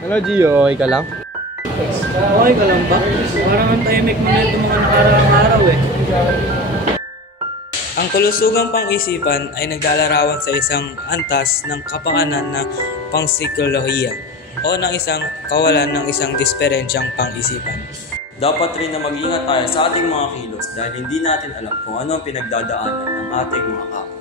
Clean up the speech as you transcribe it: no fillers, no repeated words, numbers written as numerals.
Hello Gio, okay ka lang? Okay ka lang ba? Parang ang tahimik mo na itong mga nakaraang araw eh. Ang kalusugang pang-isipan ay naglalarawan sa isang antas ng kapakanan na pangsikolohiya o ng isang kawalan ng isang disperensyang pang-isipan. Dapat rin na mag-ingat tayo sa ating mga kilos dahil hindi natin alam kung ano ang pinagdadaanan ng ating mga kapwa.